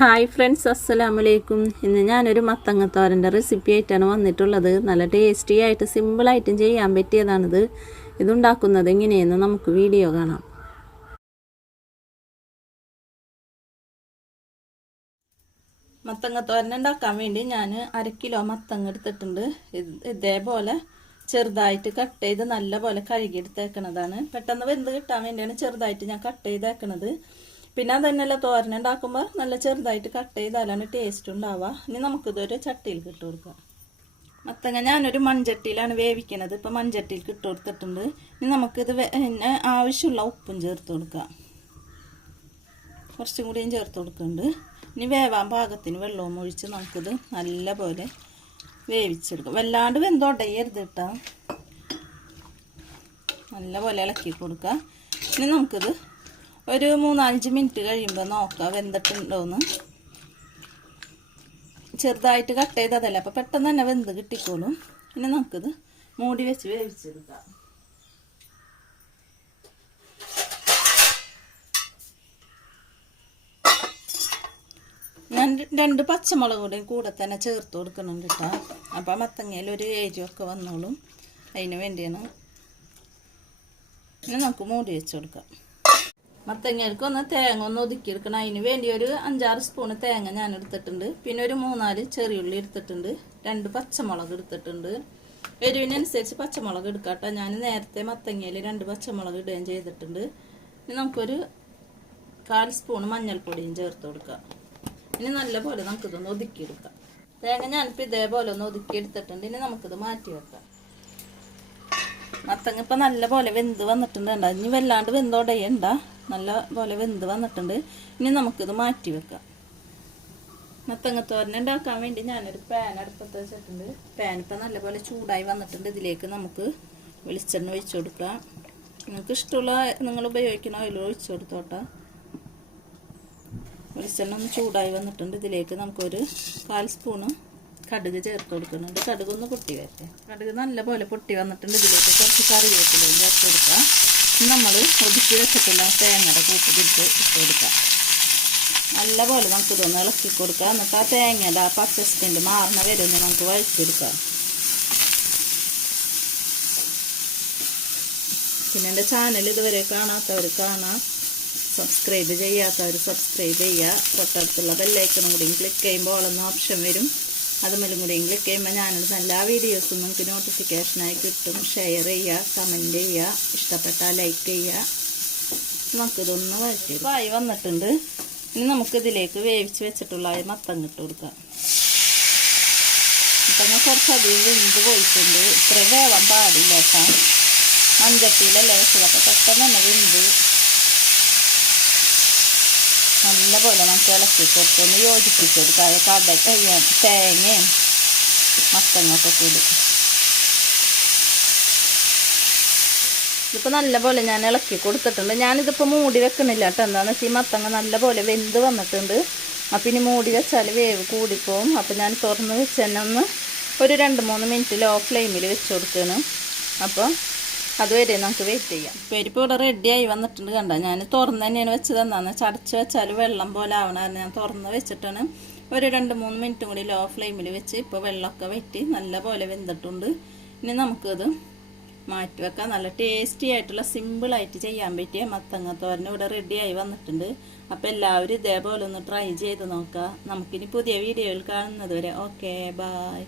Hi friends അസ്സലാമലൈക്കും ഇന്ന് ഞാനൊരു മത്തങ്ങത്തോരന്റെ റെസിപ്പി ആയിട്ടാണ് വന്നിട്ടുള്ളത്. നല്ല ടേസ്റ്റി ആയിട്ട് സിമ്പിളായിട്ടും ചെയ്യാൻ പറ്റിയതാണിത്. ഇതുണ്ടാക്കുന്നത് എങ്ങനെയെന്ന് നമുക്ക് വീഡിയോ കാണാം. മത്തങ്ങത്തോരൻ ഉണ്ടാക്കാൻ വേണ്ടി ഞാൻ അര കിലോ മത്തങ്ങ എടുത്തിട്ടുണ്ട്. ഇതേപോലെ ചെറുതായിട്ട് കട്ട് ചെയ്ത് നല്ലപോലെ കഴുകിയെടുത്തേക്കണതാണ്. പെട്ടെന്ന് വെന്ത് കിട്ടാൻ വേണ്ടിയാണ് ചെറുതായിട്ട് ഞാൻ കട്ട് ചെയ്തേക്കണത്. പിന്നെ അതന്നെയല്ല തന്നെയല്ല തോരൻ ഉണ്ടാക്കുമ്പോൾ നല്ല ചെറുതായിട്ട് കട്ട് ചെയ്താലാണ് ടേസ്റ്റ് ഉണ്ടാവുക. ഇനി നമുക്കിതൊരു ചട്ടിയിൽ ഇട്ട് കൊടുക്കാം മത്തങ്ങ ഞാനൊരു മൺചട്ടിയിലാണ് വേവിക്കുന്നത് ഇപ്പം മൺചട്ടിയിൽ ഇട്ട് കൊടുത്തിട്ടുണ്ട്. ഇനി നമുക്കിത് ആവശ്യമുള്ള ഉപ്പും ചേർത്ത് കൊടുക്കാം കുറച്ചും കൂടിയും ചേർത്ത് കൊടുക്കുന്നുണ്ട്. ഇനി വേവാൻ പാകത്തിന് വെള്ളവും ഒഴിച്ച് നമുക്കിത് നല്ല പോലെ വേവിച്ചെടുക്കാം. വല്ലാണ്ട് വെന്തോട്ടയരുത് കേട്ടോ നല്ല പോലെ ഇളക്കി കൊടുക്കുക. ഇനി നമുക്കിത് ഒരു മൂന്നാലഞ്ച് മിനിറ്റ് കഴിയുമ്പോൾ നോക്കാം വെന്തിട്ടുണ്ടോയെന്ന് ചെറുതായിട്ട് കട്ട് ചെയ്തതല്ല അപ്പോൾ പെട്ടെന്ന് തന്നെ വെന്ത് കിട്ടിക്കോളും. പിന്നെ നമുക്കിത് മൂടി വെച്ച് വേവിച്ചെടുക്കാം. ഞാൻ രണ്ട് പച്ചമുളക് കൂടി കൂടെ തന്നെ ചേർത്ത് കൊടുക്കുന്നുണ്ട് കേട്ടോ അപ്പോൾ മത്തങ്ങയിൽ ഒരു ഏജൊക്കെ വന്നോളും. അതിന് വേണ്ടിയാണ്. ഇനി നമുക്ക് മൂടി വെച്ച് കൊടുക്കാം. മത്തങ്ങയ്ക്ക് ഒന്ന് തേങ്ങ ഒന്ന് ഒതുക്കിയെടുക്കണം. അതിന് വേണ്ടി ഒരു അഞ്ചാറ് സ്പൂണ് തേങ്ങ ഞാൻ എടുത്തിട്ടുണ്ട്. പിന്നെ ഒരു മൂന്നാൽ ചെറിയുള്ളി എടുത്തിട്ടുണ്ട്. രണ്ട് പച്ചമുളക് എടുത്തിട്ടുണ്ട്. എരിവിനനുസരിച്ച് പച്ചമുളക് എടുക്കാട്ടോ ഞാൻ നേരത്തെ മത്തങ്ങയിൽ രണ്ട് പച്ചമുളക് ഇടുകയും ചെയ്തിട്ടുണ്ട്. ഇനി നമുക്കൊരു കാൽ സ്പൂൺ മഞ്ഞൾപ്പൊടിയും ചേർത്ത് കൊടുക്കാം. ഇനി നല്ലപോലെ നമുക്കിതൊന്ന് ഒതുക്കിയെടുക്കാം. തേങ്ങ ഞാനിപ്പോൾ ഇതേപോലെ ഒന്ന് ഒതുക്കിയെടുത്തിട്ടുണ്ട്. ഇനി നമുക്കിത് മാറ്റി വെക്കാം. മത്തങ്ങ ഇപ്പം നല്ല പോലെ വെന്ത് വന്നിട്ടുണ്ട് കണ്ടോ? ഇനി വല്ലാണ്ട് വെന്തോടയണ്ട നല്ല പോലെ വെന്ത് വന്നിട്ടുണ്ട്. ഇനി നമുക്കിത് മാറ്റി വെക്കാം. മത്തങ്ങ തോരൻ ഉണ്ടാക്കാൻ വേണ്ടി ഞാനൊരു പാൻ അടുപ്പത്ത് വെച്ചിട്ടുണ്ട്. പാൻ ഇപ്പം നല്ല പോലെ ചൂടായി വന്നിട്ടുണ്ട്. ഇതിലേക്ക് നമുക്ക് വെളിച്ചെണ്ണ ഒഴിച്ചു കൊടുക്കാം. നിങ്ങൾക്ക് ഇഷ്ടമുള്ള നിങ്ങൾ ഉപയോഗിക്കുന്ന ഓയിൽ ഒഴിച്ചു കൊടുത്തോട്ടെ. വെളിച്ചെണ്ണ ഒന്ന് ചൂടായി വന്നിട്ടുണ്ട്. ഇതിലേക്ക് നമുക്കൊരു കാൽ സ്പൂണ് കടുക് ചേർത്ത് കൊടുക്കുന്നുണ്ട്. കടുക് ഒന്ന് പൊട്ടി വരട്ടെ. കടുക് നല്ലപോലെ പൊട്ടി വന്നിട്ടുണ്ട്. ഇതിലേക്ക് കുറച്ച് കറിവേപ്പിലയും ചേർത്ത് കൊടുക്കാം. നമ്മൾ ഒതുക്കി വെച്ചിട്ടുള്ള തേങ്ങയുടെ കൂട്ട് തിരിച്ച് ഇട്ട് കൊടുക്കാം. നല്ലപോലെ നമുക്ക് ഇതൊന്ന് ഇളക്കി കൊടുക്കാം. എന്നിട്ട് ആ തേങ്ങയുടെ ആ പച്ച മാറുന്ന വരെ ഒന്ന് നമുക്ക് വഴിച്ചെടുക്കാം പിന്നെ എന്റെ ചാനൽ ഇതുവരെ കാണാത്തവർ കാണാം. സബ്സ്ക്രൈബ് ചെയ്യാത്തവർ സബ്സ്ക്രൈബ് ചെയ്യുക. തൊട്ടടുത്തുള്ള ബെല്ലൈക്കണും കൂടി ക്ലിക്ക് ചെയ്യുമ്പോൾ ഓളെന്ന ഓപ്ഷൻ വരും. അതുമല്ലും കൂടി ക്ലിക്ക് ചെയ്യുമ്പോൾ ഞാനിടുന്ന എല്ലാ വീഡിയോസും നിങ്ങൾക്ക് നോട്ടിഫിക്കേഷനായി കിട്ടും. ഷെയർ ചെയ്യുക കമന്റ് ചെയ്യുക ഇഷ്ടപ്പെട്ടാൽ ലൈക്ക് ചെയ്യുക നമുക്കിതൊന്ന് വഴറ്റി വായി വന്നിട്ടുണ്ട്. ഇനി നമുക്കിതിലേക്ക് വേവിച്ച് വെച്ചിട്ടുള്ള മത്തങ്ങ ഇട്ട് കൊടുക്കാം. മത്തങ്ങ കുറച്ചധികം വെന്ത് പോയിട്ടുണ്ട്. ഇത്ര വേവാൻ പാടില്ല കേട്ടോ. ലേശം വെച്ചതൊക്കെ പെട്ടെന്ന് തന്നെ വെന്ത് നല്ലപോലെ നമുക്ക് ഇളക്കി കൊടുത്തൊന്ന് യോജിപ്പിച്ചെടുക്കാം. കട തേങ്ങയും മത്തങ്ങൊക്കെ കൂടി ഇതിപ്പോൾ നല്ലപോലെ ഞാൻ ഇളക്കി കൊടുത്തിട്ടുണ്ട്. ഞാനിതിപ്പോൾ മൂടി വെക്കണില്ല കേട്ടോ. എന്താണെന്ന് വെച്ചാൽ ഈ മത്തങ്ങ നല്ലപോലെ വെന്ത് വന്നിട്ടുണ്ട്. അപ്പം ഇനി മൂടി വെച്ചാൽ വേവ് കൂടിപ്പോവും. അപ്പം ഞാൻ തുറന്ന് വെച്ച് ഒന്ന് ഒരു രണ്ട് മൂന്ന് മിനിറ്റ് ലോ ഫ്ലെയിമിൽ വെച്ച് കൊടുക്കണം. അപ്പോൾ അതുവരെ നമുക്ക് വെയിറ്റ് ചെയ്യാം. പരിപ്പ് ഇവിടെ റെഡിയായി വന്നിട്ടുണ്ട് കണ്ട? ഞാൻ തുറന്ന് തന്നെയാണ് വെച്ച് തന്നാന്ന് ചടച്ച് വെച്ചാൽ വെള്ളം പോലെ ആവണമായിരുന്നു ഞാൻ തുറന്ന് വെച്ചിട്ടാണ് ഒരു രണ്ട് മൂന്ന് മിനിറ്റും കൂടി ലോ ഫ്ലെയിമിൽ വെച്ച് ഇപ്പോൾ വെള്ളമൊക്കെ വെറ്റി നല്ല പോലെ വെന്തിട്ടുണ്ട്. ഇനി നമുക്കത് മാറ്റി വെക്കാം. നല്ല ടേസ്റ്റി ആയിട്ടുള്ള സിമ്പിളായിട്ട് ചെയ്യാൻ പറ്റിയ മത്തങ്ങ തോരൻ ഇവിടെ റെഡിയായി വന്നിട്ടുണ്ട്. അപ്പോൾ എല്ലാവരും ഇതേപോലെ ഒന്ന് ട്രൈ ചെയ്ത് നോക്കുക നമുക്കിനി പുതിയ വീഡിയോയിൽ കാണുന്നത് വരെ. Okay bye